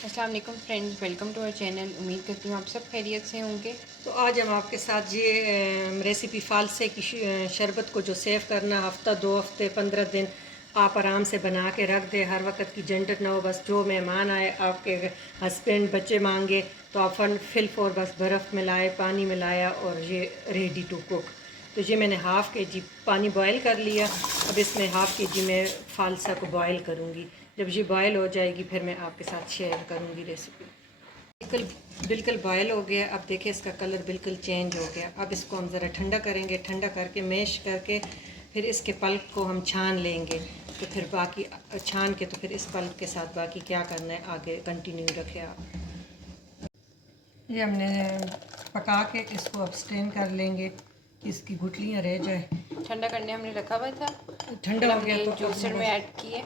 अस्सलाम वालेकुम friends, welcome to our channel. उम्मीद करती हूँ आप सब खैरियत से होंगे। तो आज हम आपके साथ ये रेसिपी फ़ालसे की शरबत को जो सेव करना हफ़्ता 2 हफ़्ते 15 दिन आप आराम से बना के रख दें। हर वक्त की झंझट ना हो, बस जो मेहमान आए, आपके हस्बैंड बच्चे मांगे तो आप फिल फॉर बस बर्फ़ मिलाए, पानी मिलाया और ये रेडी टू कुक। तो ये मैंने हाफ़ के जी पानी बॉयल कर लिया। अब इसमें हाफ़ के जी मैं फ़ालसा को बॉयल करूँगी। जब ये बॉयल हो जाएगी फिर मैं आपके साथ शेयर करूँगी रेसिपी। बिल्कुल बिल्कुल बॉयल हो गया। अब देखिए इसका कलर बिल्कुल चेंज हो गया। अब इसको हम ज़रा ठंडा करेंगे, ठंडा करके मैश करके फिर इसके पल्प को हम छान लेंगे। तो फिर बाकी छान के तो फिर इस पल्प के साथ बाकी क्या करना है आगे कंटिन्यू रखें आप। ये हमने पका के इसको अब स्ट्रेन कर लेंगे कि इसकी गुठलियाँ रह जाए। ठंडा करने हमने रखा हुआ था, ठंडा हो गया हमने तो जूसर में ऐड किए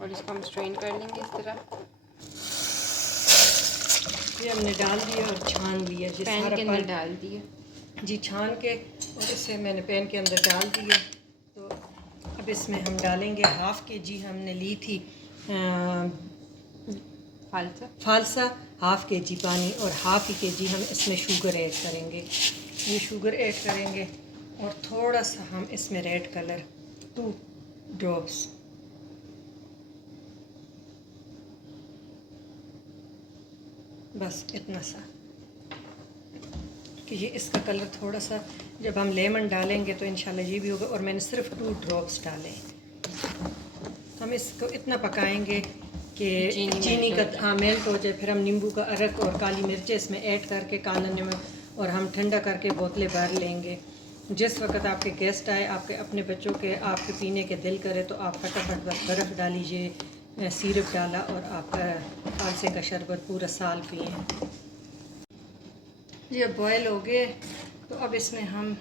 और इसको हम स्ट्रेन कर लेंगे इस तरह। ये हमने डाल दिया और छान लिया। जी पैन सारा के अंदर डाल दिए जी छान के और इसे मैंने पैन के अंदर डाल दिया। तो अब इसमें हम डालेंगे हाफ़ के जी हमने ली थी फालसा, हाफ़ के जी पानी और हाफ़ ही के जी हम इसमें शुगर ऐड करेंगे। ये शुगर ऐड करेंगे और थोड़ा सा हम इसमें रेड कलर 2 ड्रॉप्स। बस इतना सा कि ये इसका कलर थोड़ा सा, जब हम लेमन डालेंगे तो इंशाल्लाह ये भी होगा। और मैंने सिर्फ 2 ड्रॉप्स डाले। हम इसको इतना पकाएंगे कि चीनी का मेल्ट हो जाए। फिर हम नींबू का अरक और काली मिर्चें इसमें ऐड करके काला नमक और हम ठंडा करके बोतलें भर लेंगे। जिस वक्त आपके गेस्ट आए, आपके अपने बच्चों के आपके पीने के दिल करे तो आप फटाफट बस बर्फ़ डालीजिए, सिरप डाला और आप फालसे का शरबत पूरा साल पिए। ये बॉयल हो गए तो अब इसमें हम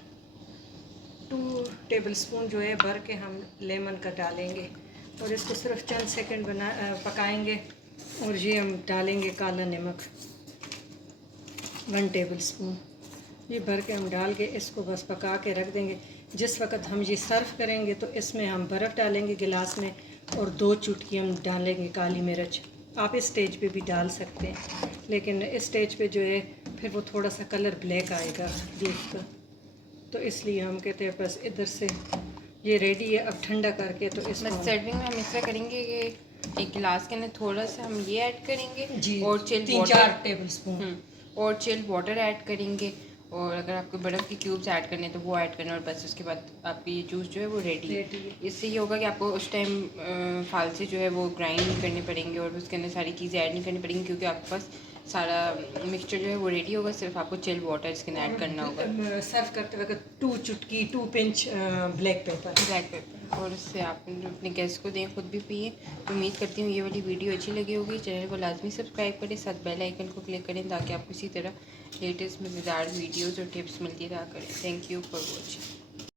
2 टेबलस्पून जो है भर के हम लेमन का डालेंगे और इसको सिर्फ चंद सेकंड पकाएंगे। और ये हम डालेंगे काला नमक 1 टेबलस्पून। ये भर के हम डाल के इसको बस पका के रख देंगे। जिस वक्त हम ये सर्व करेंगे तो इसमें हम बर्फ़ डालेंगे गिलास में और 2 चुटकी हम डालेंगे काली मिर्च। आप इस स्टेज पे भी डाल सकते हैं, लेकिन इस स्टेज पे जो है फिर वो थोड़ा सा कलर ब्लैक आएगा जूस का, तो इसलिए हम कहते हैं बस इधर से ये रेडी है। अब ठंडा करके तो इसमें सर्विंग में हम इस तरह करेंगे कि एक गिलास के अंदर थोड़ा सा हम ये ऐड करेंगे जी और चिल्ड 3-4 टेबलस्पून और चिल्ड वाटर ऐड करेंगे। और अगर आपको बर्फ़ के क्यूब्स ऐड करने हैं तो वो ऐड करना और बस उसके बाद आपकी ये जूस जो है वो रेडी है। इससे ये होगा कि आपको उस टाइम फालसे जो है वो ग्राइंड नहीं करने पड़ेंगे और उसके अंदर सारी चीज़ें ऐड नहीं करनी पड़ेंगी, क्योंकि आपके पास सारा मिक्सचर जो है वो रेडी होगा। सिर्फ आपको चिल्ड वाटर इसके अंदर ऐड करना होगा। सर्व करते वक्त 2 पिंच ब्लैक पेपर और उससे आप अपने गेस्ट को दें, खुद भी पिए। तो उम्मीद करती हूँ ये वाली वीडियो अच्छी लगी होगी। चैनल को लाजमी सब्सक्राइब करें, साथ बेल आइकन को क्लिक करें ताकि आपको इसी तरह लेटेस्ट मज़ेदार वीडियोज़ और टिप्स मिलती रहा करें। Thank you for watching.